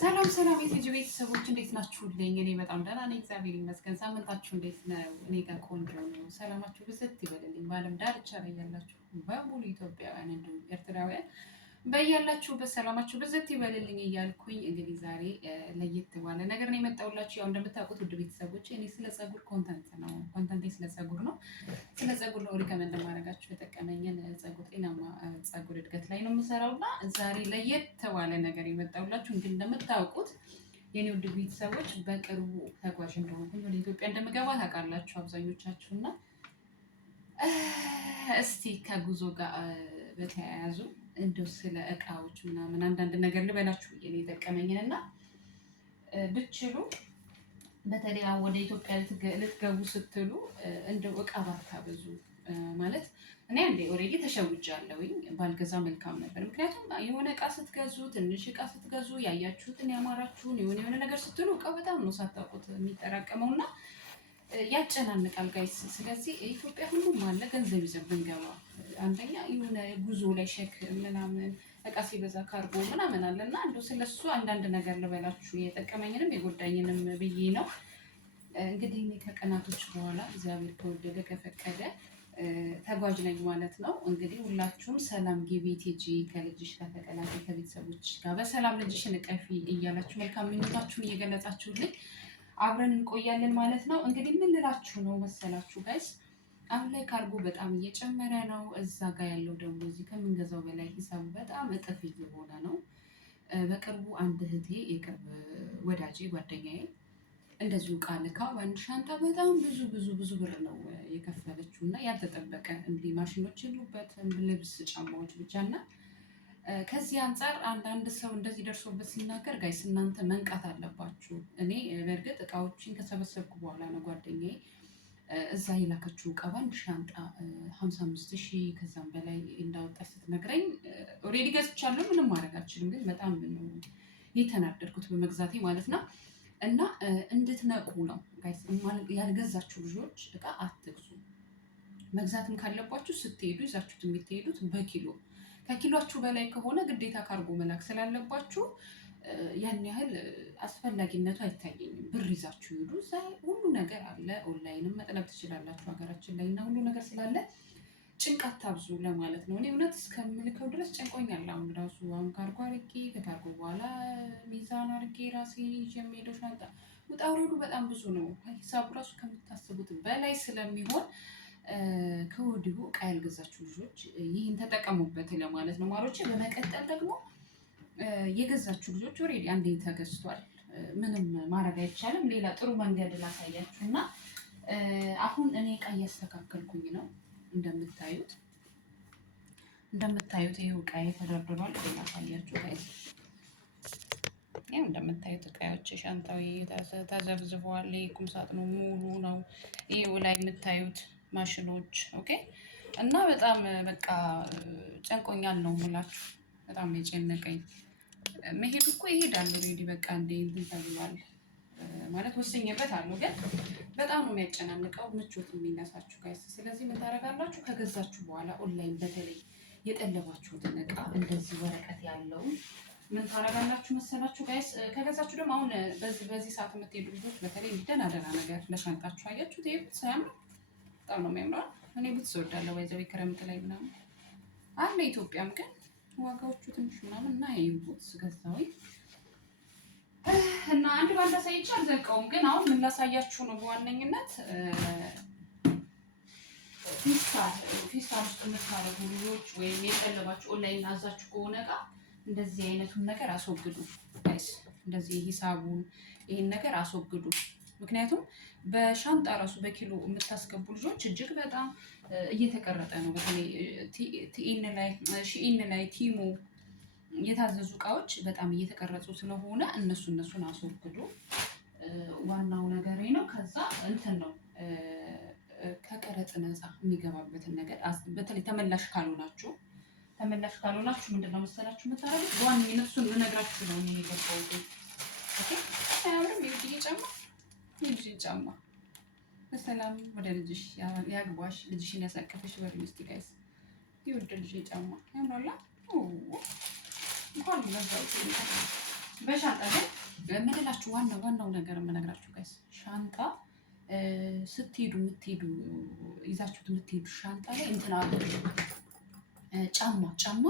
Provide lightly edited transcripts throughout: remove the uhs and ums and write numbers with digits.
ሰላም ሰላም የቲጂ ቤተሰቦች እንዴት ናችሁልኝ? እኔ በጣም ደህና ነኝ፣ እግዚአብሔር ይመስገን። ሳምንታችሁ እንዴት ነው? እኔ ጋር ቆንጆ ነው። ሰላማችሁ ብዝት ይበልልኝ። በዓለም ዳርቻ ላይ ያላችሁ በሙሉ ኢትዮጵያውያን እንዲሁም ኤርትራውያን በያላችሁበት ሰላማችሁ ብዝት ይበልልኝ እያልኩኝ እንግዲህ ዛሬ ለየት ባለ ነገር ነው የመጣሁላችሁ። ያው እንደምታውቁት ውድ ቤተሰቦች እኔ ስለ ፀጉር ኮንተንቴ ስለ ፀጉር ነው። ስለ ፀጉር ነው ሪከመንድ ማድረጋችሁ የጠቀመኝን ፀጉር ጤናማ ፀጉር እድገት ላይ ነው የምሰራው እና ዛሬ ለየት ባለ ነገር የመጣሁላችሁ እንግዲህ እንደምታውቁት የኔ ውድ ቤተሰቦች በቅርቡ ተጓዥ እንደሆንኩኝ ወደ ኢትዮጵያ እንደምገባ ታውቃላችሁ አብዛኞቻችሁ እና እስቲ ከጉዞ ጋር በተያያዙ እንደው ስለ እቃዎች ምናምን አንዳንድ ነገር ልበላችሁ ብዬ ነው የጠቀመኝን እና ብትችሉ በተለይ ወደ ኢትዮጵያ ልትገቡ ስትሉ እንደው እቃ ባታበዙ ማለት እኔ አንዴ ኦልሬዲ ተሸውጃለሁኝ ባልገዛ መልካም ነበር። ምክንያቱም የሆነ እቃ ስትገዙ ትንሽ እቃ ስትገዙ ያያችሁትን ያማራችሁን የሆነ ነገር ስትሉ እቃው በጣም ነው ሳታውቁት የሚጠራቀመው እና ያጨናንቃል ጋይስ። ስለዚህ ኢትዮጵያ ሁሉም አለ ገንዘብ ይዘን ብንገባ አንደኛ የሆነ ጉዞ ላይ ሸክ ምናምን እቃ ሲበዛ ካርጎ ምናምን አለ እና እንደው ስለሱ አንዳንድ ነገር ልበላችሁ የጠቀመኝንም የጎዳኝንም ብዬ ነው። እንግዲህ እኔ ከቀናቶች በኋላ እግዚአብሔር ከወደደ ከፈቀደ ተጓዥ ነኝ ማለት ነው። እንግዲህ ሁላችሁም ሰላም ግቢ ቲጂ ከልጅሽ ጋር ተቀላቀይ ከቤተሰቦች ጋር በሰላም ልጅሽን እቀፊ እያላችሁ መልካም ምኞታችሁን እየገለጻችሁልኝ አብረን እንቆያለን ማለት ነው። እንግዲህ ምን ልላችሁ ነው መሰላችሁ ጋይስ፣ አሁን ላይ ካርጎ በጣም እየጨመረ ነው። እዛ ጋር ያለው ደግሞ እዚህ ከምንገዛው በላይ ሂሳቡ በጣም እጥፍ እየሆነ ነው። በቅርቡ አንድ እህቴ የቅርብ ወዳጄ ጓደኛዬ እንደዚሁ ዕቃ ልካ በአንድ ሻንጣ በጣም ብዙ ብር ነው የከፈለችው እና ያልተጠበቀ እንዲህ ማሽኖች የሉበትም ልብስ ጫማዎች ብቻ እና ከዚህ አንጻር አንዳንድ ሰው እንደዚህ ደርሶበት ሲናገር ጋይስ እናንተ መንቃት አለባችሁ። እኔ በእርግጥ እቃዎችን ከሰበሰብኩ በኋላ ነው ጓደኛዬ እዛ የላከችው ዕቃ በአንድ ሻንጣ 55,000 ከዛም በላይ እንዳወጣች ስትነግረኝ ኦልሬዲ ገዝቻለሁ፣ ምንም ማድረግ አልችልም፣ ግን በጣም ነው የተናደድኩት በመግዛቴ ማለት ነው። እና እንድትነቁ ነው ጋይስ። ያልገዛችሁ ልጆች ዕቃ አትግዙ። መግዛትም ካለባችሁ ስትሄዱ ይዛችሁት የምትሄዱት በኪሎ ከኪሏችሁ በላይ ከሆነ ግዴታ ካርጎ መላክ ስላለባችሁ ያን ያህል አስፈላጊነቱ አይታየኝም። ብር ይዛችሁ ሄዱ። እዛ ሁሉ ነገር አለ። ኦንላይንም መጥለብ ትችላላችሁ ሀገራችን ላይ እና ሁሉ ነገር ስላለ ጭንቀት ታብዙ ለማለት ነው። እኔ እውነት እስከምልከው ድረስ ጨንቆኛል። አሁን ካርጎ አድርጌ ከካርጎ በኋላ ሚዛን አድርጌ ራሴ ይዤ የምሄደው ሻንጣ ውጣ ውረዱ በጣም ብዙ ነው። ሂሳቡ ራሱ ከምታስቡት በላይ ስለሚሆን ከወዲሁ ዕቃ ያልገዛችሁ ልጆች ይህን ተጠቀሙበት ለማለት ነው ማሮቼ። በመቀጠል ደግሞ የገዛችሁ ልጆች ኦልሬዲ አንዴ ተገዝቷል፣ ምንም ማድረግ አይቻልም። ሌላ ጥሩ መንገድ ላሳያችሁ እና አሁን እኔ ዕቃ እያስተካከልኩኝ ነው። እንደምታዩት ይሄ ዕቃዬ ተደርድሯል። ላሳያችሁ ጋይስ። ያው እንደምታዩት ዕቃዎች ሻንጣው ተዘብዝበዋል። ቁም ሳጥኑ ሙሉ ነው። ይሄው ላይ የምታዩት ማሽኖች ኦኬ። እና በጣም በቃ ጨንቆኛል ነው የምላችሁ። በጣም የጨነቀኝ መሄዱ እኮ ይሄዳል ኦልሬዲ በቃ እንደ እንትን ተብሏል ማለት ወሰኝበት አለው፣ ግን በጣም ነው የሚያጨናንቀው፣ ምቾት የሚነሳችሁ ጋይስ። ስለዚህ ምን ታደርጋላችሁ? ከገዛችሁ በኋላ ኦንላይን በተለይ የጠለባችሁትን ዕቃ እንደዚህ ወረቀት ያለው ምን ታደርጋላችሁ መሰላችሁ ጋይስ? ከገዛችሁ ደግሞ አሁን በዚህ ሰዓት የምትሄዱ ልጆች በተለይ ደህና ነገር ለሻንጣችሁ አያችሁት። ይሄ ሳያምር በጣም ነው የሚያምረው። እኔ ቡትስ እወዳለሁ ባይዘው ክረምት ላይ ምናምን አለ ኢትዮጵያም፣ ግን ዋጋዎቹ ትንሽ ምናምን እና ይሄ ቡትስ ገዛሁኝ እና አንድ ባንድ አሳይቼ አልዘልቀውም። ግን አሁን ምን ላሳያችሁ ነው በዋነኝነት ፊስታል ውስጥ የምታረጉ ልጆች ወይም የጠለባችሁ ኦንላይን አዛችሁ ከሆነ ዕቃ እንደዚህ አይነቱን ነገር አስወግዱ ጋይስ። እንደዚህ ሂሳቡን ይሄን ነገር አስወግዱ። ምክንያቱም በሻንጣ ራሱ በኪሎ የምታስገቡ ልጆች እጅግ በጣም እየተቀረጠ ነው። በተለይ ሺኢን ላይ ቲሙ የታዘዙ ዕቃዎች በጣም እየተቀረጹ ስለሆነ እነሱን አስወግዱ። ዋናው ነገር ነው። ከዛ እንትን ነው ከቀረጥ ነፃ የሚገባበትን ነገር በተለይ ተመላሽ ካልሆናችሁ ምንድነው መሰላችሁ የምታረጉት? በዋነኝነት እሱን ልነግራችሁ ነው የሚገባው። ኦኬ አሁንም የልጅ ጫማ በሰላም ወደ ልጅሽ ያግባሽ፣ ልጅሽን ያሳቀፈሽ ወር ሚስት ጋይስ ይወድ ልጅ ጫማ ያምራላ። እንኳን ለዛው በሻንጣ ግን ምንላችሁ ዋናው ነገር የምነግራችሁ ጋይስ ሻንጣ ስትሄዱ ይዛችሁት የምትሄዱ ሻንጣ ላይ እንትና ጫማ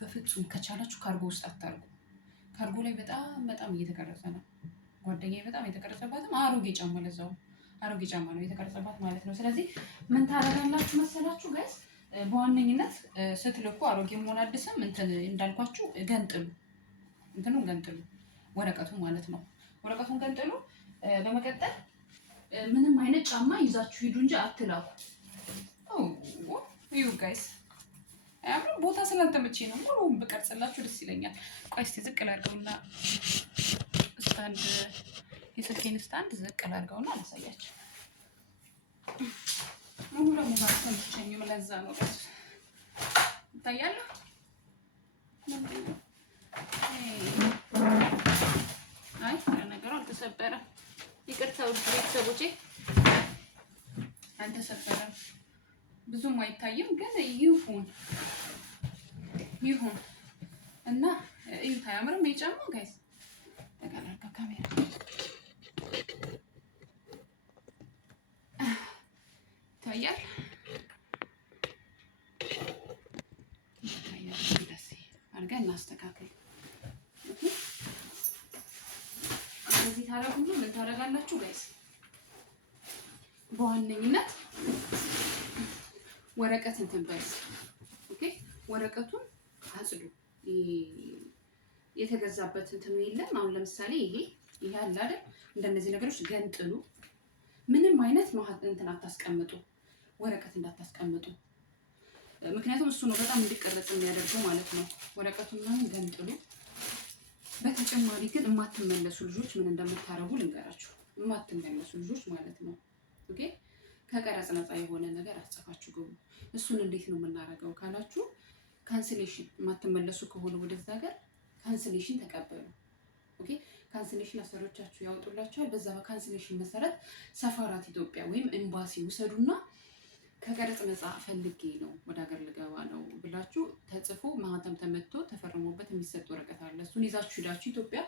በፍጹም ከቻላችሁ ካርጎ ውስጥ አታርጉ። ካርጎ ላይ በጣም እየተቀረጸ ነው። ጓደኛዬ በጣም የተቀረጸባትም አሮጌ ጫማ ለዛው አሮጌ ጫማ ነው የተቀረጸባት ማለት ነው። ስለዚህ ምን ታደርጋላችሁ መሰላችሁ ጋይስ በዋነኝነት ስትልኩ አሮጌ መሆን አዲስም እንትን እንዳልኳችሁ ገንጥሉ ወረቀቱን ማለት ነው። ወረቀቱን ገንጥሉ። በመቀጠል ምንም አይነት ጫማ ይዛችሁ ሂዱ እንጂ አትላኩ። እዩ ጋይስ አሁን ቦታ ስላልተመቼ ነው። ሙሉ ብቀርጽላችሁ ደስ ይለኛል። ቆይ እስኪ ዝቅ ላድርገውና የስልኬን ስታንድ ዝቅ ላድርገውና አላሳያችሁ። ሙሉ ለሙሉ አልተመቸኝም። ለዛ ነው ጋይስ ይታያል። አይ ነገሩ አልተሰበረም። ይቅርታ ውድ ቤተሰቦቼ አልተሰበረም። ብዙም አይታይም ግን ይሁን እና እዩት። አያምርም? የጫማ ጋይስ ተቀላቀ ካሜራ ይታያል። ደስ አድርገን እናስተካክል። እንደዚህ ታረጉና ምን ታረጋላችሁ ጋይስ በዋነኝነት ወረቀት እንትን በል ኦኬ፣ ወረቀቱን አጽዱ። የተገዛበት እንትኑ የለም። አሁን ለምሳሌ ይሄ አለ አይደል? እንደነዚህ ነገሮች ገንጥሉ። ምንም አይነት እንትን አታስቀምጡ፣ ወረቀት እንዳታስቀምጡ። ምክንያቱም እሱ ነው በጣም እንዲቀረጽ የሚያደርገው ማለት ነው። ወረቀቱን ምናምን ገንጥሉ። በተጨማሪ ግን የማትመለሱ ልጆች ምን እንደምታረጉ ልንገራችሁ። የማትመለሱ ልጆች ማለት ነው ኦኬ፣ ከቀረጽ ነፃ የሆነ ነገር አጽፋችሁ ግቡ። እሱን እንዴት ነው የምናደርገው ካላችሁ ካንስሌሽን የማትመለሱ ከሆነ ወደዛ ሀገር ካንስሌሽን ተቀበሉ። ኦኬ፣ ካንስሌሽን አሰሪዎቻችሁ ያወጡላችኋል። በዛ በካንስሌሽን መሰረት ሰፋራት ኢትዮጵያ ወይም ኤምባሲ ውሰዱና ከቀረጽ ነፃ ፈልጌ ነው ወደ ሀገር ልገባ ነው ብላችሁ ተጽፎ ማህተም ተመቶ ተፈርሞበት የሚሰጥ ወረቀት አለ። እሱን ይዛችሁ ሄዳችሁ ኢትዮጵያ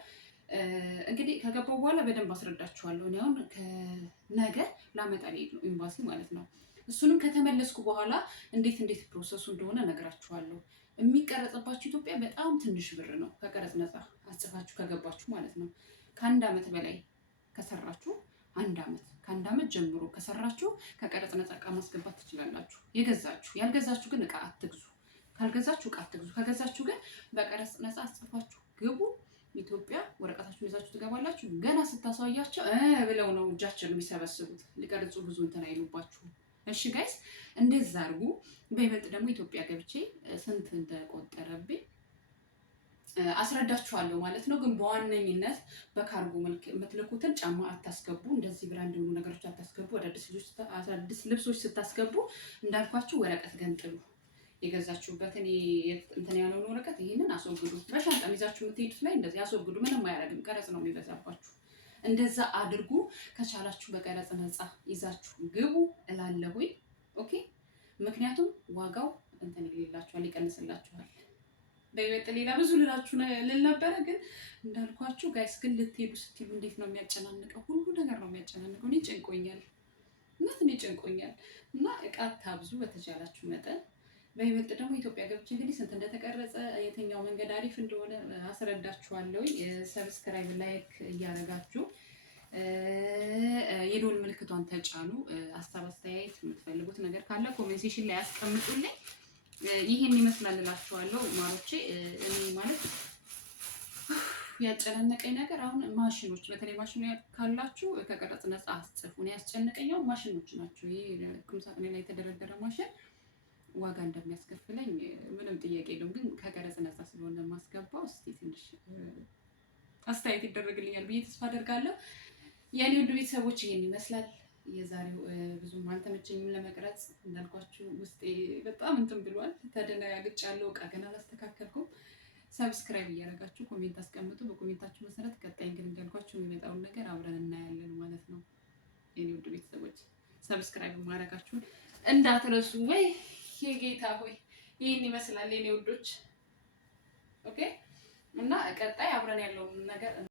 እንግዲህ ከገባው በኋላ በደንብ አስረዳችኋለሁ። እኔ አሁን ከነገ ላመጣ ልሄድ ነው ኤምባሲ ማለት ነው። እሱንም ከተመለስኩ በኋላ እንዴት ፕሮሰሱ እንደሆነ ነግራችኋለሁ። የሚቀረጽባችሁ ኢትዮጵያ በጣም ትንሽ ብር ነው። ከቀረጽ ነፃ አጽፋችሁ ከገባችሁ ማለት ነው። ከአንድ ዓመት በላይ ከሰራችሁ ከአንድ ዓመት ጀምሮ ከሰራችሁ ከቀረጽ ነፃ እቃ ማስገባት ትችላላችሁ። ያልገዛችሁ ግን እቃ አትግዙ። ካልገዛችሁ እቃ አትግዙ። ከገዛችሁ ግን በቀረጽ ነፃ አጽፋችሁ ግቡ። ኢትዮጵያ ወረቀታችሁን ይዛችሁ ትገባላችሁ። ገና ስታሳያቸው ብለው ነው እጃቸውን የሚሰበስቡት። ሊቀርጹ ብዙ እንትን አይሉባችሁም። እሺ ጋይስ እንደዛ አድርጉ። በይበልጥ ደግሞ ኢትዮጵያ ገብቼ ስንት እንደቆጠረብኝ አስረዳችኋለሁ ማለት ነው። ግን በዋነኝነት በካርጎ መልክ የምትልኩትን ጫማ አታስገቡ። እንደዚህ ብራንድ የሆኑ ነገሮች አታስገቡ። አዳዲስ ልብሶች ስታስገቡ እንዳልኳችሁ ወረቀት ገንጥሉ። የገዛችሁበትን እንትን ያለውን ወረቀት ይሄንን አስወግዱ። በሻንጣ ይዛችሁ የምትሄዱት ላይ እንደዚህ አስወግዱ። ምንም አያደርግም። ቀረጽ ነው የሚበዛባችሁ። እንደዛ አድርጉ። ከቻላችሁ በቀረጽ ነፃ ይዛችሁ ግቡ እላለሁኝ። ኦኬ፣ ምክንያቱም ዋጋው እንትን ይላችኋል፣ ይቀንስላችኋል። በይበልጥ ሌላ ብዙ ልል ነበረ፣ ግን እንዳልኳችሁ ጋይስ ግን ልትሄዱ ስትሉ እንዴት ነው የሚያጨናንቀው? ሁሉ ነገር ነው የሚያጨናንቀው። እኔ ጨንቆኛል እና እቃ ታብዙ በተቻላችሁ መጠን። በይበልጥ ደግሞ ኢትዮጵያ ገብቼ እንግዲህ ስንት እንደተቀረጸ የትኛው መንገድ አሪፍ እንደሆነ አስረዳችኋለሁ። ሰብስክራይብ ላይክ እያደረጋችሁ የዶል ምልክቷን ተጫኑ። ሀሳብ አስተያየት የምትፈልጉት ነገር ካለ ኮሜንቴሽን ላይ አስቀምጡልኝ። ይሄን ይመስላል እላችኋለሁ ማሮቼ። እኔ ማለት ያጨናነቀኝ ነገር አሁን ማሽኖች፣ በተለይ ማሽኑ ካላችሁ ከቀረጽ ነፃ አስጽፉ። ነው ያስጨነቀኝ ማሽኖች ናቸው። ይሄ ቁምሳጥኔ ላይ የተደረደረ ማሽን ዋጋ እንደሚያስከፍለኝ ምንም ጥያቄ የለውም። ግን ከቀረጽ ነፃ ስለሆነ ማስገባው እስቲ ትንሽ አስተያየት ይደረግልኛል ብዬ ተስፋ አደርጋለሁ። የኔ ውድ ቤተሰቦች ይሄን ይመስላል። የዛሬው ብዙም አልተመቸኝም ለመቅረጽ። እንዳልኳችሁ ውስጤ በጣም እንትን ብሏል። ተደናግጫለሁ። እቃ ገና አላስተካከልኩም። ሰብስክራይብ እያደረጋችሁ ኮሜንት አስቀምጡ። በኮሜንታችሁ መሰረት ቀጣይ እንግዲህ እንዳልኳችሁ የሚመጣውን ነገር አብረን እናያለን ማለት ነው። የኔ ውድ ቤተሰቦች ሰብስክራይብ ማድረጋችሁን እንዳትረሱ። ወይ የጌታ ሆይ ይህን ይመስላል የኔ ውዶች። ኦኬ እና ቀጣይ አብረን ያለውን ነገር